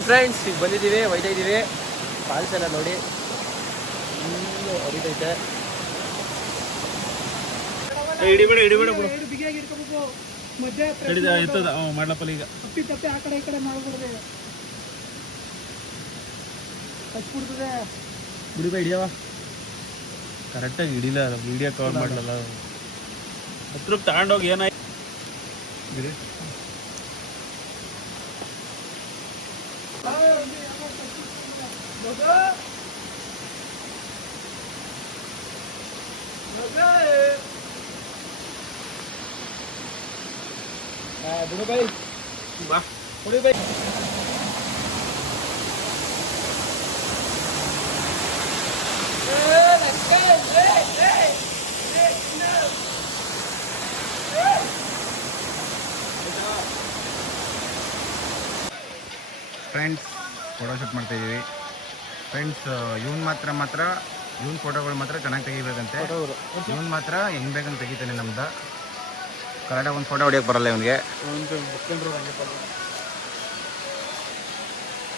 ಫ್ರೆಂಡ್ಸ್ ಈಗ ಬಂದಿದ್ದೀವಿ, ಒಯ್ತಾ ಇದ್ದೀವಿ. ಫಾಲ್ಸ್ ಎಲ್ಲ ನೋಡಿ ಹೊಡಿತೈತೆ. ಮಾಡ್ಲಪ್ಪಲ್ಲ ಈಗ ತಪ್ಪಿ ಆ ಕಡೆ ಈ ಕಡೆ ಮಾಡ್ಬಿಡ್ದೆ ಹಚ್ಬಿಡ್ತದೆ. ಬಿಡಿಬ ಹಿಡಿಯವ ಕರೆಕ್ಟಾಗಿ ಹಿಡಿಲ್ಲ, ವಿಡಿಯೋ ಕವರ್ ಮಾಡಲಲ್ಲ. ಹತ್ರಕ್ಕೆ ತಗೊಂಡೋಗಿ ಏನಾಯ್ತು ಬಾ ಫ್ರೆಂಡ್ಸ್ ಫೋಟೋ ಶೂಟ್ ಮಾಡ್ತಾ ಇದ್ದೀವಿ ಫ್ರೆಂಡ್ಸ್. ಇವನ್ ಮಾತ್ರ ಇವನ್ ಫೋಟೋಗಳು ಮಾತ್ರ ಚೆನ್ನಾಗಿ ತೆಗಿಬೇಕಂತೆ. ಇವನ್ ಮಾತ್ರ ಹೆಂಗ್ ಬೇಕಂತ ತೆಗಿತಾನೆ. ನಮ್ದು ಕರೆಕ್ಟಾಗಿ ಒಂದು ಫೋಟೋ ಹೊಡಿಯೋಕೆ ಬರಲ್ಲ ಇವನಿಗೆ.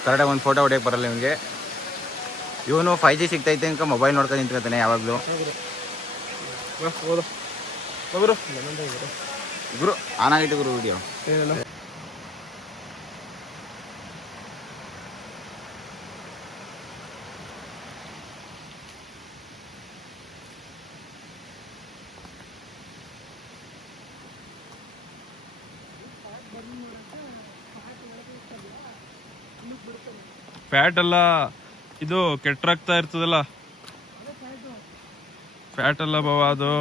ಕರೆಕ್ಟಾಗಿ ಒಂದು ಫೋಟೋ ಹೊಡಿಯೋಕೆ ಬರಲ್ಲ ಇವನಿಗೆ. ಇವನು 5G ಸಿಗ್ತೈತೆ ಅಂತ ಮೊಬೈಲ್ ನೋಡ್ಕೊಂಡು ನಿಂತ್ಕೊತಾನೆ ಯಾವಾಗಲೂ. ಗುರು ಆನ್ ಆಗಿತ್ತು ಗುರು ವಿಡಿಯೋ. ಫ್ಯಾಟ್ ಅಲ್ಲ ಇದು, ಕೆಟ್ಟರಾಗ್ತಾ ಇರ್ತದಲ್ಲ ಫ್ಯಾಟ್ ಅಲ್ಲ ಬಾವ ಅದು.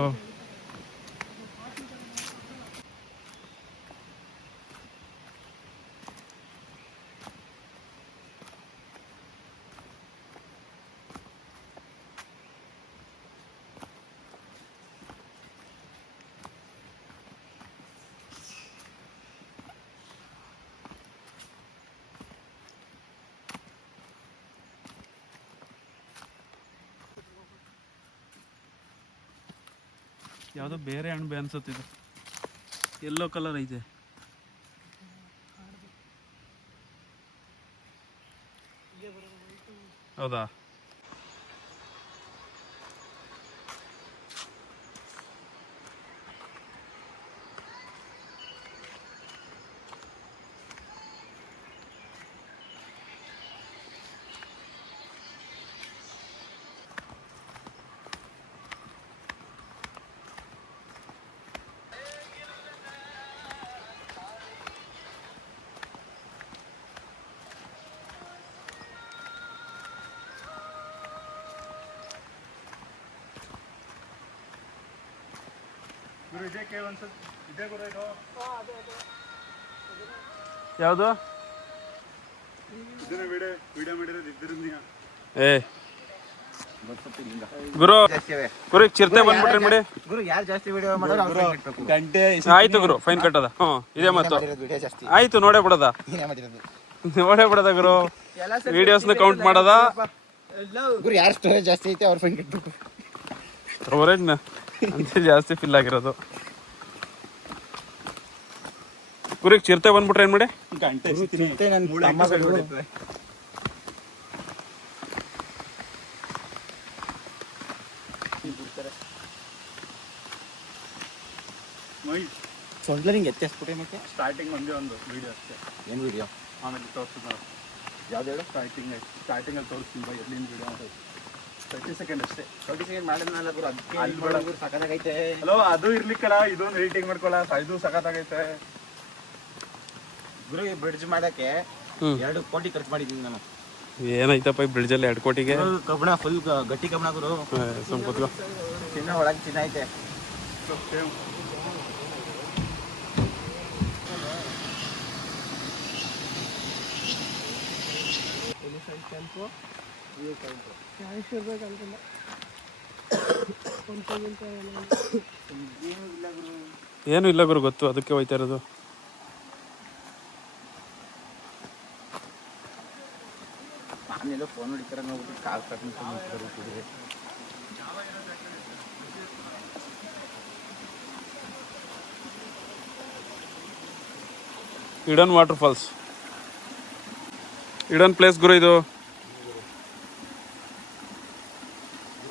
ಯಾವುದೋ ಬೇರೆ ಅಣಬೆ ಅನ್ಸುತ್ತಿದೆ, ಯೆಲ್ಲೋ ಕಲರ್ ಐತೆ. ಹೌದಾ? ಗುರು ಇದೇ ಕೇವ್ ಅನ್ಸುತ್ತೆ, ಇದೇ ಗುರು ಇದು. ಯಾವುದು? ಇದನ್ನ ವಿಡಿಯೋ ಮಾಡಿರೋದು ಇದ್ರಿಂದ. ಏ ಗುರು, ಗುರು ಚಿರತೆ ಬಂದ್ಬಿಟ್ರಿ ನೋಡಿ. ಗುರು ಯಾರು ಜಾಸ್ತಿ ವಿಡಿಯೋ ಮಾಡೋರು ಅವ್ರು fine ಕಟ್ಬೇಕು. ಗಂಟೆ ಆಯ್ತು ಗುರು, ಫೈನ್ ಕಟ್ಟದ. ಇದೇ ಮತ್ತು ವಿಡಿಯೋ ಜಾಸ್ತಿ ಆಯ್ತು, ನೋಡೇ ಬಿಡದ, ಏನೇ ಮಾಡಿರೋದು ನೋಡೇ ಬಿಡದ ಗುರು. ವಿಡಿಯೋಸ್ನ ಕೌಂಟ್ ಮಾಡದ. ಗುರು ಯಾರು ಸ್ಟೋರೇಜ್ ಜಾಸ್ತಿ ಐತೆ ಅವ್ರು ಫೈನ್ ಕಟ್ಬೇಕು. ಸ್ಟೋರೇಜ್ನ ಅಂತ ಜಾಸ್ತಿ ಫಿಲ್ ಆಗಿರೋದು. ಗುರಿಗೆ ಚಿರತೆ ಬಂದ್ಬಿಟ್ರೆ ಏನ್ ಮಾಡಿ? ಗಂಟೆ ಚಿರತೆ ನನ್ನ ತಮ್ಮಗಳು ಹೊಡಿತವೆ. ಸೊಂಡ್ಲ ನಿಂಗೆ ಎತ್ತಿಸ್ಬಿಟ್ಟೆ ಮತ್ತೆ. ಸ್ಟಾರ್ಟಿಂಗ್ ಒಂದೇ ಒಂದು ವಿಡಿಯೋ ಅಷ್ಟೇ, ಏನು ವಿಡಿಯೋ? ಆಮೇಲೆ ತೋರಿಸ್ತೀನಿ. ಯಾವ್ದು ಹೇಳು? ಸ್ಟಾರ್ಟಿಂಗಲ್ಲಿ ತೋರಿಸ್ತೀನಿ ಬೈ, ಎಲ್ಲಿಂದ ವಿಡಿಯೋ ಅಂತ. 30 ಸೆಕೆಂಡ್ ಅಷ್ಟೇ. 30 ಸೆಕೆಂಡ್ ಮಾಡಿದ್ನಲ್ಲ ಗುರು, ಅದಕ್ಕೆ ಅಲ್ಲಿ ಬೇಡ. ಗುರು ಸಖತ್ತಾಗೈತೆ. ಹಲೋ, ಅದು ಇರ್ಲಿಕ್ಕಲ್ಲ, ಇದೊಂದು ಎಡಿಟಿಂಗ್ ಮಾಡ್ಕೊಳ, ಇದು ಸಖತ್ತಾಗೈತೆ. ಗುರು ಈ ಬ್ರಿಡ್ಜ್ ಮಾಡಕ್ಕೆ 2 ಕೋಟಿ ಖರ್ಚು ಮಾಡಿದ್ದೀನಿ ನಾನು. ಏನೈತಪ್ಪ ಈ ಬ್ರಿಡ್ಜಲ್ಲಿ 2 ಕೋಟಿಗೆ? ಕಬ್ಬಣ ಫುಲ್ ಗಟ್ಟಿ ಕಬ್ಬಣ ಗುರು. ಸಂಪತ್ಗೋ ಚಿನ್ನ ಒಳಗೆ ಚಿನ್ನ ಐತೆ. ಕ್ಯಾಶ್ ಇರ್ಬೇಕಂತಿಲ್ಲ. ಏನು ಇಲ್ಲ ಗುರು, ಗೊತ್ತು, ಅದಕ್ಕೆ ಹೋಯ್ತಾ ಇರೋದು. ನಾನೆಲ್ಲೋ ಫೋನ್ ಹೊಡಿತಾರೆ ನೋಡ್ಬಿಟ್ಟು ಕಾಲ್ ಕಟ್ಕೊಂಡು ಇಡನ್ ವಾಟರ್ ಫಾಲ್ಸ್, ಇಡನ್ ಪ್ಲೇಸ್ ಗುರು ಇದು.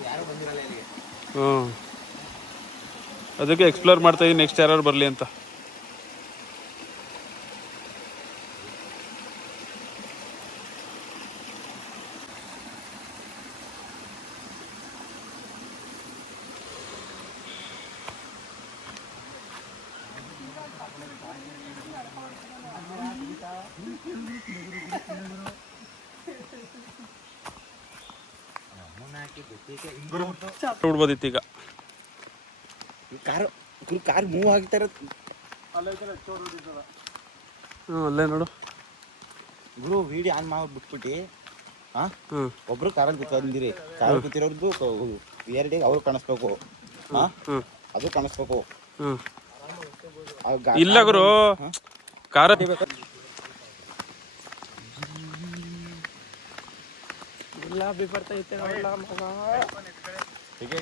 ಯಾರು ಬಂದಿರಲ್ಲ ಇಲ್ಲಿಗೆ. ಅದಕ್ಕೆ ಎಕ್ಸ್ಪ್ಲೋರ್ ಮಾಡ್ತಾ ಇದ್ದೀನಿ, ನೆಕ್ಸ್ಟ್ ಯಾರು ಬರಲಿ ಅಂತ. ಬಿಡ್ಬೋದಿತ್ತು ಈಗ. ಕಾರ್ ಮೂವ್ ಆಗ್ತಾ ಇರೋದು ಅಲ್ಲೇ ನೋಡು ಗುರು. ವಿಡಿಯೋ ಆನ್ ಮಾಡಿ ಬಿಟ್ಬಿಟ್ಟು ಒಬ್ರು ಕಾರಲ್ಲಿ ಕೂತ್ಕೊಂಡಿರಿ, ಕಾರಲ್ಲಿ ಕೂತಿರೋರ್ದು ಎರಡಿಗೆ ಅವ್ರು ಕಾಣಿಸ್ಬೇಕು, ಅದು ಕಾಣಿಸ್ಬೇಕು. ಇಲ್ಲ ಗುರು, ಕಾರ ಇಲ್ಲ ಬರ್ತೈತೆ ನೋಡಲ್ಲ ಮಗ. ಹೀಗೆ